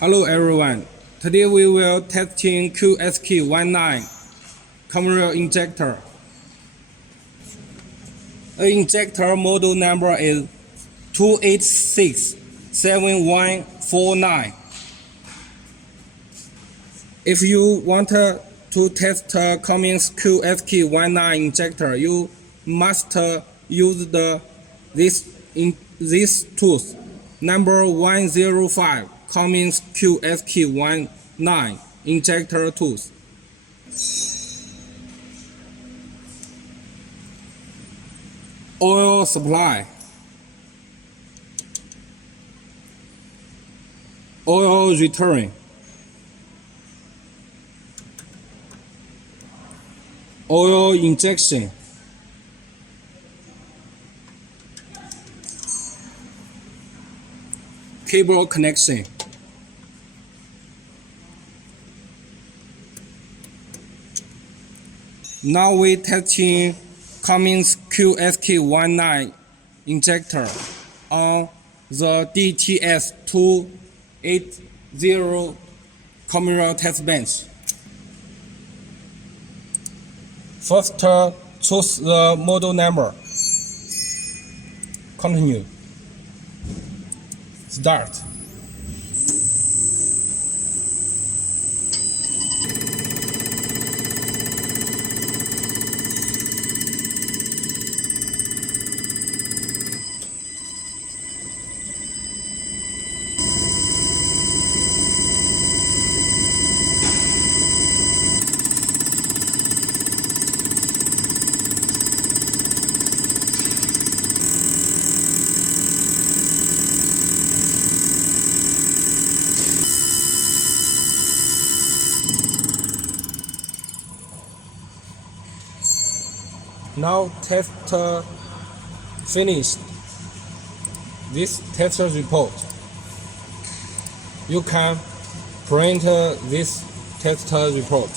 Hello everyone, today we will testing QSK19 commercial injector. The injector model number is 2867149. If you want to test Cummins QSK19 injector, you must use these tools. Number 105 Cummins QSK19 injector tools. Oil supply, oil return, oil injection, cable connection, now we testing Cummins QSK19 injector on the DTS280 commercial test bench. First, choose the model number. Continue. Start. Now test finished. This test report. You can print this test report.